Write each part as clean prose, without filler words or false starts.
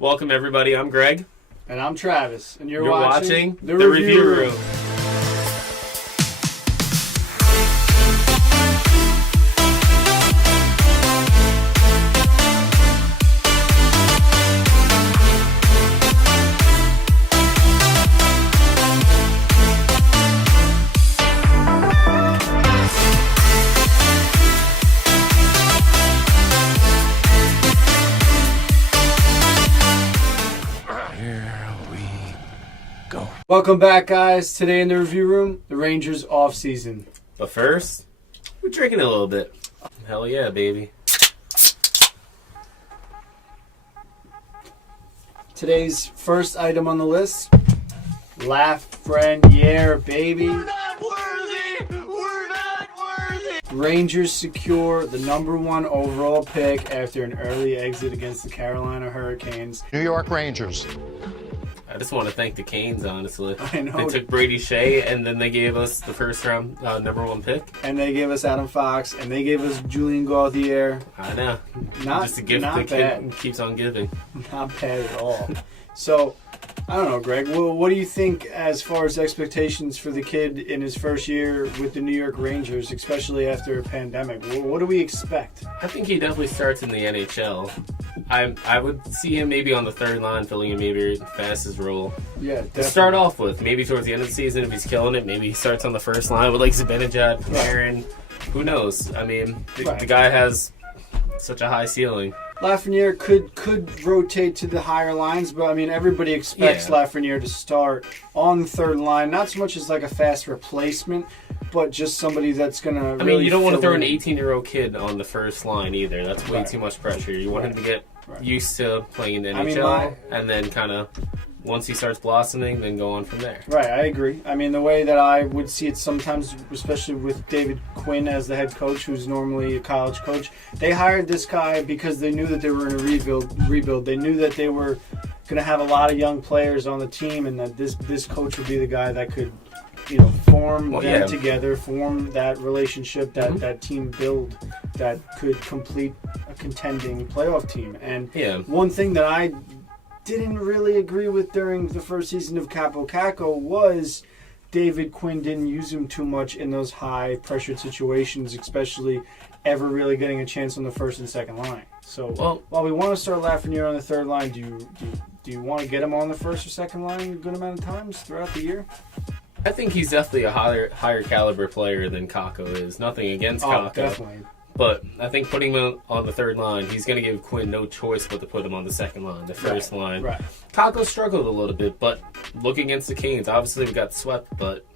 Welcome, everybody. I'm Greg. And I'm Travis. And you're watching The Review Room. Welcome back, guys. Today in the Review Room, the Rangers offseason. But first, we're drinking a little bit. Hell yeah, baby. Today's first item on the list, Lafreniere, baby. We're not worthy! We're not worthy! Rangers secure the #1 overall pick after an early exit against the Carolina Hurricanes. New York Rangers. I just want to thank the Canes, honestly. I know. They took Brady Shea, and then they gave us the first round #1 pick. And they gave us Adam Fox, and they gave us Julien Gauthier. I know. Not, just a gift not the bad. kid keeps on giving. Not bad at all. So, I don't know, Greg. Well, what do you think as far as expectations for the kid in his first year with the New York Rangers, especially after a pandemic? What do we expect? I think he definitely starts in the NHL. I would see him maybe on the third line, filling in maybe the fastest role. Yeah, definitely. To start off with, maybe towards the end of the season, if he's killing it, maybe he starts on the first line with like Zibanejad, Panarin. Who knows? I mean, the guy has such a high ceiling. Lafreniere could rotate to the higher lines, but I mean everybody expects Lafreniere to start on the third line, not so much as like a fast replacement, but just somebody that's gonna. I mean, you don't want to throw an 18-year-old kid on the first line either. That's way too much pressure. You want him to get used to playing in the NHL, and then kind of once he starts blossoming, then go on from there. Right, I agree. I mean, the way that I would see it sometimes, especially with David Quinn as the head coach, who's normally a college coach, they hired this guy because they knew that they were in a rebuild. They knew that they were going to have a lot of young players on the team, and that this coach would be the guy that could, form them together, form that relationship, that team build that could complete a contending playoff team. And one thing that I didn't really agree with during the first season of Capo Caco was David Quinn didn't use him too much in those high pressured situations, especially ever really getting a chance on the first and second line. So while we want to start Lafreniere on the third line, do you want to get him on the first or second line a good amount of times throughout the year? I think he's definitely a higher caliber player than Caco is. Nothing against Caco. Definitely. But I think putting him on the third line, he's going to give Quinn no choice but to put him on the second line, the first line. Right. Caco struggled a little bit, but look against the Canes. Obviously, we got swept, but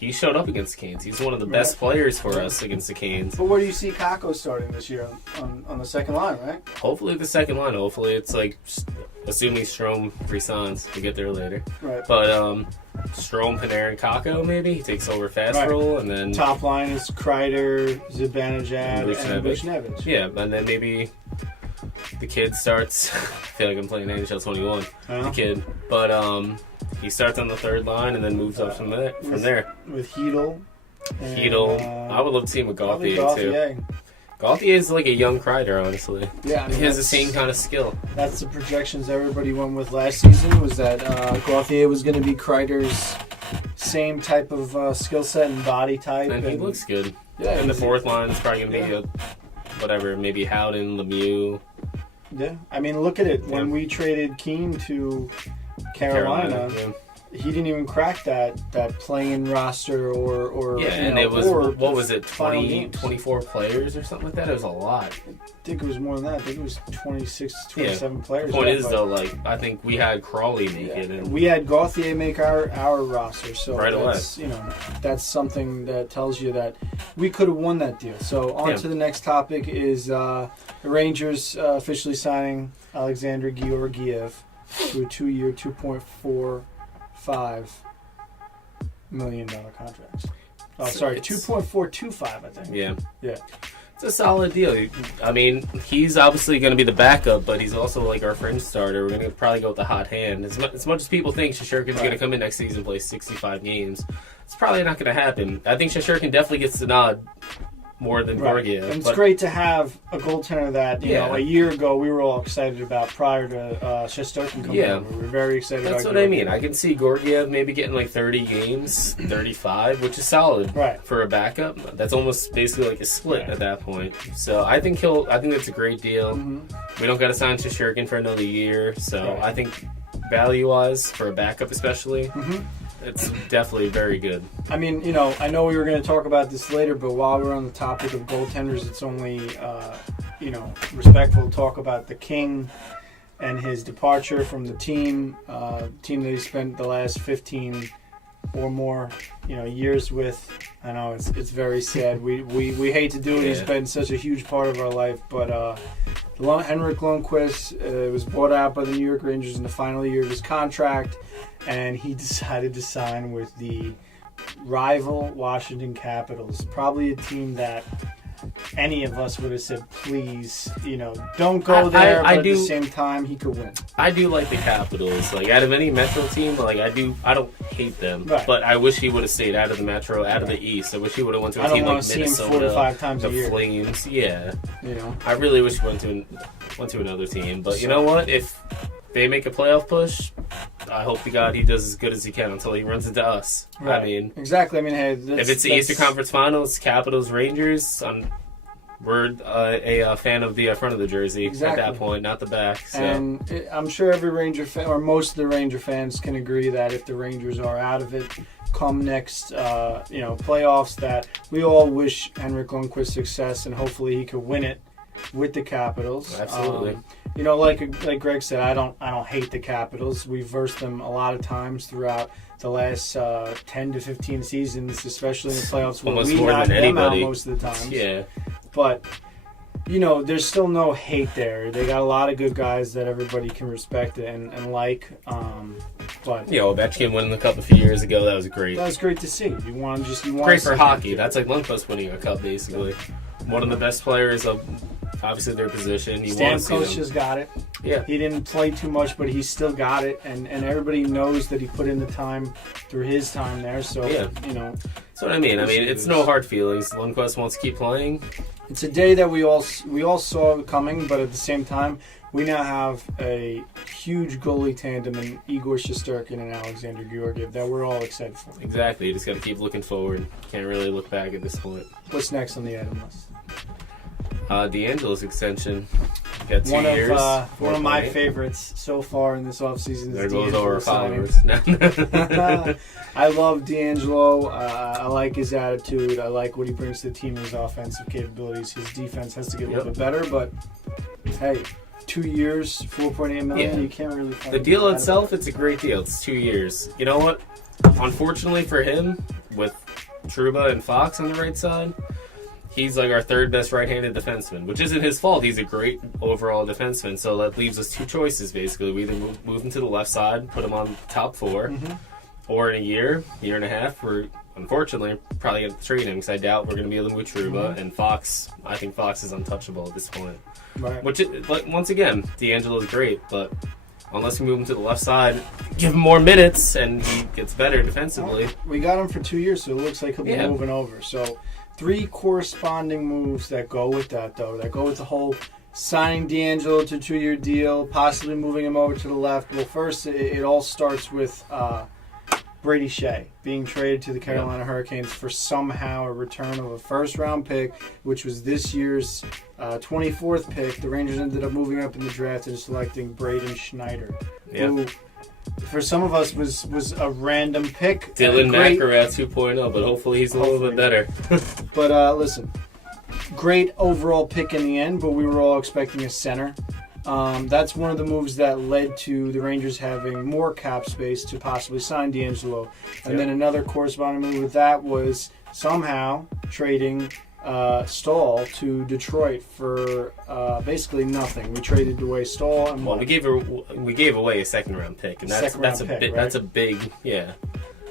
he showed up against the Canes. He's one of the best players for us against the Canes. But where do you see Caco starting this year on the second line, right? Hopefully the second line. Hopefully it's like, assuming Strome resigns. We'll get there later. Right. But Strome, Panarin, Caco, maybe. He takes over fast role, and then top line is Kreider, Zibanejad, and Buchnevich. Yeah, and then maybe the kid starts. I feel like I'm playing NHL 21. The kid, but he starts on the third line and then moves up from there. With Hedl. I would love to see him with Gauthier too. Gauthier is like a young Kreider, honestly. Yeah, I mean, he has the same kind of skill. That's the projections everybody went with last season, was that Gauthier was going to be Kreider's same type of skill set and body type. And he looks good. Yeah, and the fourth line is probably going to be maybe Howden, Lemieux. Yeah, I mean, look at it. When we traded Keane to Carolina he didn't even crack that playing roster or and it was, what was it, 24 players or something like that? It was a lot. I think it was more than that. I think it was 26, 27 players. The point is, though, I think we had Crawley make it. And we had Gauthier make our roster. So right away. That's something that tells you that we could have won that deal. So on to the next topic is the Rangers officially signing Alexander Georgiev to a 2-year, $2.45 million contract. Oh, sorry, 2.425, I think. Yeah. Yeah. It's a solid deal. I mean, he's obviously going to be the backup, but he's also like our fringe starter. We're going to probably go with the hot hand. As much as people think Shesterkin's going to come in next season and play 65 games, it's probably not going to happen. I think Shesterkin definitely gets the nod more than Right. Georgiev. And it's great to have a goaltender that, you know, a year ago we were all excited about prior to Shesterkin coming over. We were very excited That's about what I mean. I can see Georgiev maybe getting like 30 games, 35, which is solid for a backup. That's almost basically like a split at that point. So I think that's a great deal. We don't got to sign Shesterkin for another year. So I think value-wise, for a backup especially, it's definitely very good. I mean, you know, I know we were going to talk about this later, but while we're on the topic of goaltenders, it's only, you know, respectful to talk about the King and his departure from the team that he spent the last 15 or more, you know, years with. I know it's very sad. We hate to do it. He's been such a huge part of our life, but Henrik Lundqvist was bought out by the New York Rangers in the final year of his contract, and he decided to sign with the rival Washington Capitals. Probably a team that any of us would have said, please, you know, don't go there, but at the same time, he could win. I do like the Capitals. Like, out of any Metro team, like, I don't hate them. But I wish he would have stayed out of the Metro, out of the East. I wish he would have went to a team like Minnesota, 4 to 5 times a year. Flames. Yeah. You know? I really wish he went to another team. But you know what? If they make a playoff push, I hope to God he does as good as he can until he runs into us. Right. I mean, exactly. I mean, hey, if it's the Eastern Conference Finals, Capitals, Rangers, we're a fan of the front of the jersey at that point, not the back. So. And I'm sure every Ranger fan, or most of the Ranger fans, can agree that if the Rangers are out of it come next, you know, playoffs, that we all wish Henrik Lundqvist success, and hopefully he could win it with the Capitals. Absolutely. You know, like Greg said, I don't hate the Capitals. We've versed them a lot of times throughout the last 10 to 15 seasons, especially in the playoffs, where we knock them out most of the time. Yeah. But, you know, there's still no hate there. They got a lot of good guys that everybody can respect and like. But you know, Ovechkin winning the cup a few years ago, that was great. That was great to see. You want great for hockey. That's like Lundqvist winning a cup, basically. One of the best players of obviously their position. Stamkos just got it. Yeah. He didn't play too much, but he still got it, and everybody knows that he put in the time through his time there. So you know, that's what I mean. It's no hard feelings. Lundqvist wants to keep playing. It's a day that we all saw coming, but at the same time, we now have a huge goalie tandem in Igor Shesterkin and Alexander Georgiev that we're all excited for. Exactly. You just got to keep looking forward. Can't really look back at this point. What's next on the item list? Deangelo's extension. Got 2 years. One of my favorites so far in this offseason is there goes our followers. I love Deangelo. I like his attitude. I like what he brings to the team, his offensive capabilities. His defense has to get a little bit better, but hey, 2 years, $4.8 million. You can't really find the deal itself. It's a great deal. It's 2 years. You know what? Unfortunately for him, with Trouba and Fox on the right side, he's like our third best right-handed defenseman, which isn't his fault. He's a great overall defenseman. So that leaves us two choices, basically. We either move him to the left side, put him on top four, or in a year and a half, we're unfortunately probably going to trade him because I doubt we're going to be able to move Trouba. And Fox, I think Fox is untouchable at this point. Right. Which, once again, Deangelo is great, but unless we move him to the left side, give him more minutes, and he gets better defensively. Well, we got him for 2 years, so it looks like he'll be moving over. So 3 corresponding moves that go with that, though. That go with the whole signing Deangelo to a 2-year deal, possibly moving him over to the left. Well, first, it all starts with Brady Shea being traded to the Carolina Hurricanes for somehow a return of a first-round pick, which was this year's 24th pick. The Rangers ended up moving up in the draft and selecting Braden Schneider, who, for some of us, was a random pick. Dylan McIlrath 2.0, but hopefully he's a little bit better. But listen, great overall pick in the end, but we were all expecting a center. That's one of the moves that led to the Rangers having more cap space to possibly sign Deangelo. And then another corresponding move with that was somehow trading Staal to Detroit for basically nothing. We traded away Staal, and we gave away a second-round pick, and that's a big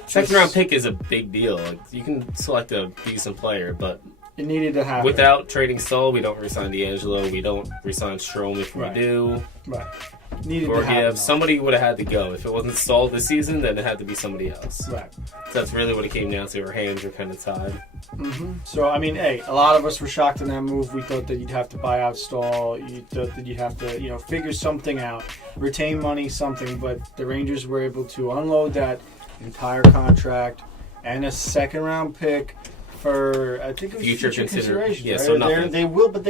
second-round pick is a big deal. Like, you can select a decent player, but It needed to happen. Without trading Staal, we don't resign Deangelo. We don't resign Strome if we Right. do. Right. Needed to Georgiev. happen. Somebody would have had to go. If it wasn't Staal this season, then it had to be somebody else. Right. That's really what it came down to. Our hands were kind of tied. So, I mean, hey, a lot of us were shocked in that move. We thought that you'd have to buy out Staal. You thought that you'd have to, figure something out, retain money, something. But the Rangers were able to unload that entire contract and a second-round pick for, I think it was future consideration. Yeah, right? so nothing. They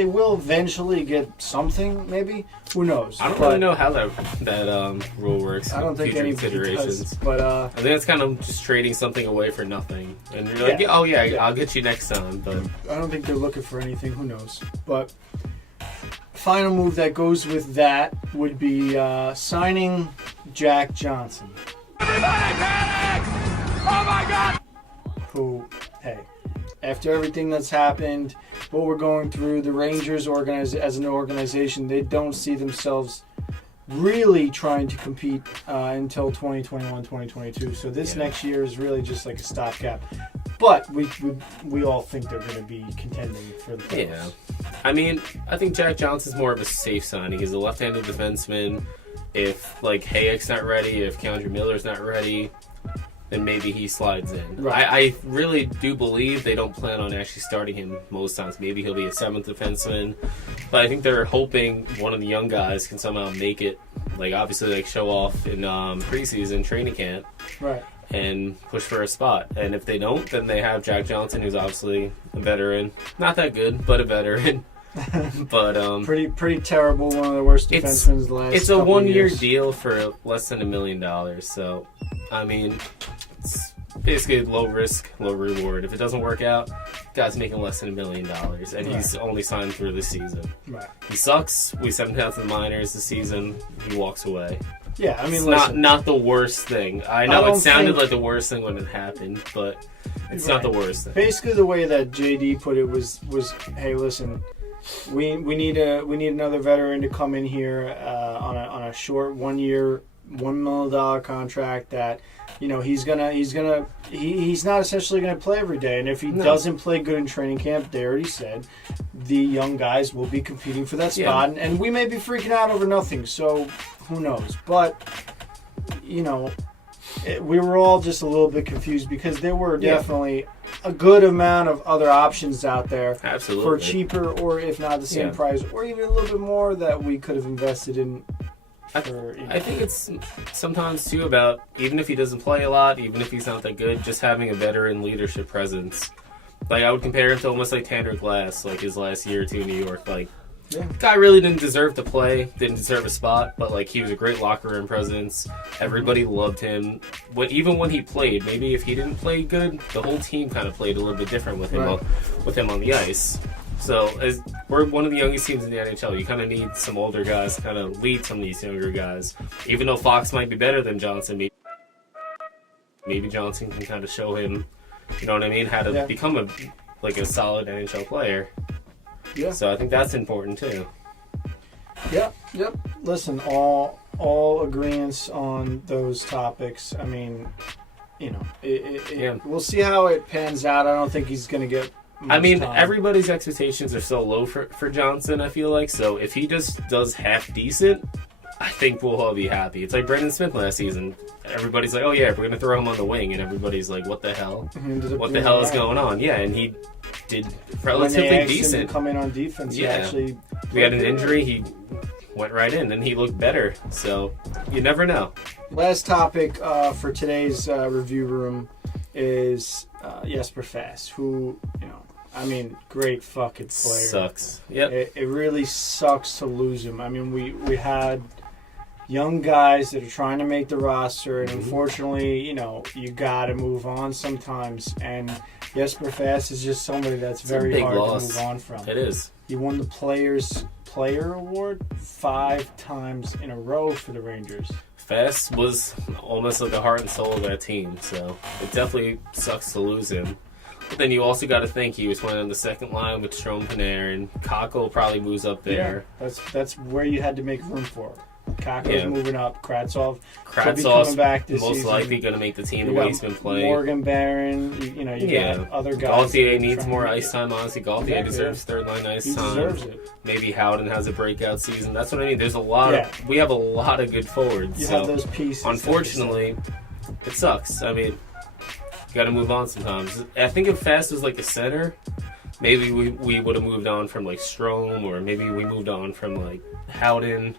will eventually get something, maybe. Who knows? I don't really know how that rule works. I don't think future anybody considerations. does. But I think it's kind of just trading something away for nothing. And you're like, Yeah. oh yeah, I'll get you next time. But I don't think they're looking for anything. Who knows? But final move that goes with that would be signing Jack Johnson. Everybody panic! Oh my God! Who, hey, after everything that's happened, what we're going through, the Rangers as an organization, they don't see themselves really trying to compete until 2021, 2022. So this next year is really just like a stopgap. But we all think they're going to be contending for the playoffs. yeah, I mean, I think Jack Johnson's more of a safe signing. He's a left-handed defenseman. If Hayek's not ready, if Keandre Miller's not ready, then maybe he slides in. Right. I really do believe they don't plan on actually starting him most times. Maybe he'll be a seventh defenseman, but I think they're hoping one of the young guys can somehow make it. Obviously, show off in preseason training camp, Right. and push for a spot. And if they don't, then they have Jack Johnson, who's obviously a veteran, not that good, but a veteran. But Pretty terrible. One of the worst defensemen the last. it's a couple of 1 year years. deal for less than $1 million. So, I mean, it's basically low risk, low reward. If it doesn't work out, guy's making less than $1 million, and he's only signed through this season. Right. He sucks. We sent him down to the minors this season. He walks away. Yeah, I mean, It's listen, not the worst thing. I know don't it sounded think- like the worst thing when it happened, but it's not the worst thing. basically the way that JD put it was hey, listen, we need another veteran to come in here on a short 1 year, $1 million contract that he's not essentially gonna play every day, and if he doesn't play good in training camp, they already said the young guys will be competing for that spot, and we may be freaking out over nothing. So who knows? But we were all just a little bit confused because there were definitely a good amount of other options out there Absolutely. for cheaper, or if not the same price, or even a little bit more that we could have invested in. I think it's sometimes too about, even if he doesn't play a lot, even if he's not that good, just having a veteran leadership presence. I would compare him to almost like Tanner Glass, his last year or two in New York. Guy really didn't deserve to play, didn't deserve a spot, but he was a great locker room presence. Everybody loved him. Even when he played, maybe if he didn't play good, the whole team kind of played a little bit different with him on the ice. So as we're one of the youngest teams in the NHL, you kind of need some older guys to kind of lead some of these younger guys. Even though Fox might be better than Johnson, maybe Johnson can kind of show him, you know what I mean, how to become a solid NHL player. Yeah. So I think that's important too. Yep. Listen, all agreements on those topics. I mean, we'll see how it pans out. I don't think he's going to get much time. Everybody's expectations are so low for Johnson, I feel like. So if he just does half decent, I think we'll all be happy. It's like Brendan Smith last season. Everybody's like, oh yeah, we're going to throw him on the wing. And everybody's like, what the hell? What the hell is going on? Yeah, and he did relatively when they decent. Him to come in on defense. Yeah. He actually We had an injury, he went right in, and he looked better. So you never know. Last topic for today's review room is Jesper Fast, who, great fucking player. Sucks. Yep. It really sucks to lose him. We had young guys that are trying to make the roster, and unfortunately, you got to move on sometimes. And Jesper Fast is just somebody that's very hard to move on from. It is. He won the Player Award 5 times in a row for the Rangers. Fast was almost like the heart and soul of that team, so it definitely sucks to lose him. But then you also got to think he was playing on the second line with Strome, and Kakko probably moves up there. Yeah, that's where you had to make room for. Kako's moving up. Kravtsov could be coming Kratzov's back this most season. likely going to make the team the You way got he's been playing. Morgan Barron. You got other guys. Gaultier needs more ice time, honestly. Gaultier Exactly. deserves third-line ice He time. deserves it. Maybe Howden has a breakout season. That's what I mean. There's a lot of... We have a lot of good forwards. You so have those pieces. unfortunately, it sucks. I mean, you got to move on sometimes. I think if Fast was like a center, maybe we would have moved on from like Strome, or maybe we moved on from like Howden.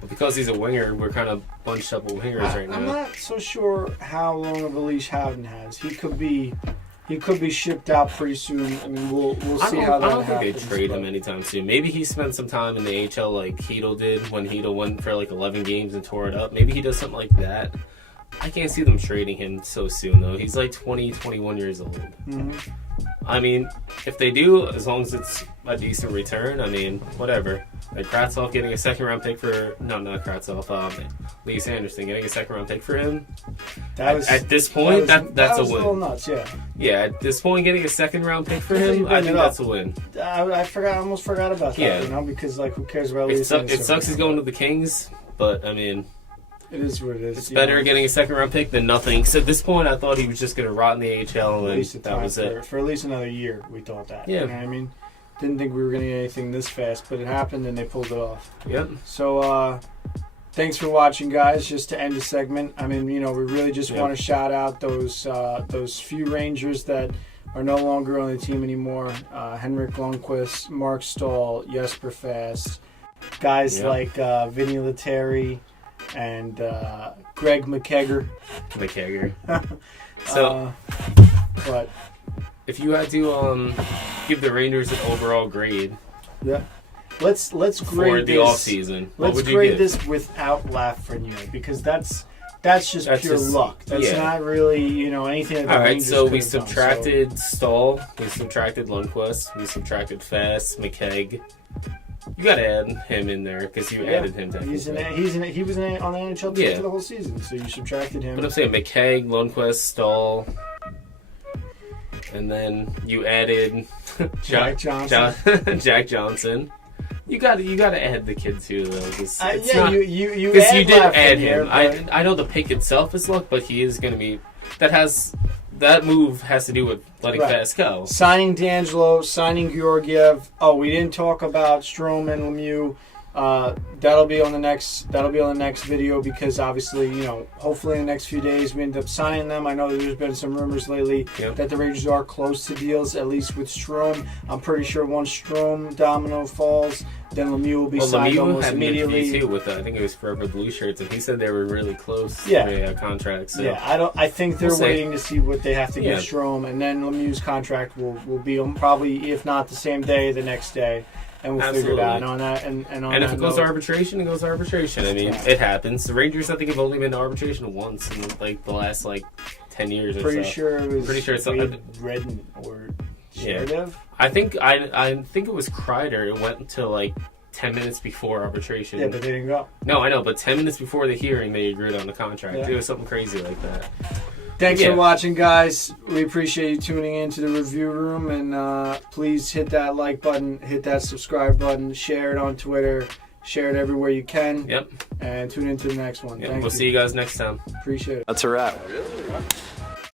But because he's a winger, we're kind of bunched up with wingers right now. I'm not so sure how long of a leash Howden has. He could be shipped out pretty soon. I mean, we'll see how that happens. I don't think they trade him anytime soon. Maybe he spent some time in the AHL like Hedl did when Hedl went for like 11 games and tore it up. Maybe he does something like that. I can't see them trading him so soon, though. He's like 20, 21 years old. Mm-hmm. I mean, if they do, as long as it's a decent return, I mean, whatever. Like Kravtsov getting a second-round pick for... No, not Kravtsov. Lee Anderson getting a second-round pick for him. At this point, that's a win. A little nuts, yeah. Yeah, at this point, getting a second-round pick for him, I think that's a win. I almost forgot about that, because, like, who cares about Lee Anderson? It sucks he's going to the Kings, but, I mean... It is what it is. It's better getting a second-round pick than nothing. So at this point, I thought he was just going to rot in the AHL, and that was it. For at least another year, we thought that. Yeah. You know what I mean? Didn't think we were going to get anything this fast, but it happened, and they pulled it off. Yep. So, thanks for watching, guys. Just to end the segment, I mean, we really just want to shout out those few Rangers that are no longer on the team anymore. Henrik Lundqvist, Mark Staal, Jesper Fast, guys like Vinny Lettieri, and Greg McKegger. So, but if you had to give the Rangers an overall grade, let's grade for the offseason, what would you grade give? this without Lafreniere, because that's just pure luck. That's not really anything. That the Rangers so we could have done, subtracted Staal, we subtracted Lundqvist, we subtracted Fast, McKegg. You got to add him in there because you added him. He was on the NHL team for the whole season, so you subtracted him. But I'm saying McKegg, Lundqvist, Staal, and then you added Jack Johnson. Jack Johnson. You got to add the kid too, though. You did add him. I know the pick itself is luck, but he is going to be that move has to do with letting Fast go. Signing Deangelo, signing Georgiev. Oh, we didn't talk about Strome and Lemieux. That'll be on the next video, because obviously, hopefully in the next few days we end up signing them. I know that there's been some rumors lately that the Rangers are close to deals, at least with Strome. I'm pretty sure once Strome domino falls, then Lemieux will be signed almost immediately. Too with I think it was Forever Blue Shirts, and he said they were really close to a contract. So. Yeah, I think they're waiting to see what they have to get Strome, and then Lemieux's contract will be on probably, if not the same day, the next day. And we'll figure it out on that. And if it goes to arbitration, it goes to arbitration. I mean, it happens. The Rangers, I think, have only been to arbitration once in like the last 10 years or so. Pretty sure it's something. Redden or Georgiev. I think it was Kreider. It went to 10 minutes before arbitration. Yeah, but they didn't go. No, I know, but 10 minutes before the hearing, they agreed on the contract. Yeah. It was something crazy like that. Thanks for watching, guys. We appreciate you tuning in to the review room, and please hit that like button, hit that subscribe button, share it on Twitter, share it everywhere you can. Yep. And tune in to the next one. We'll see you guys next time. Appreciate it. That's a wrap.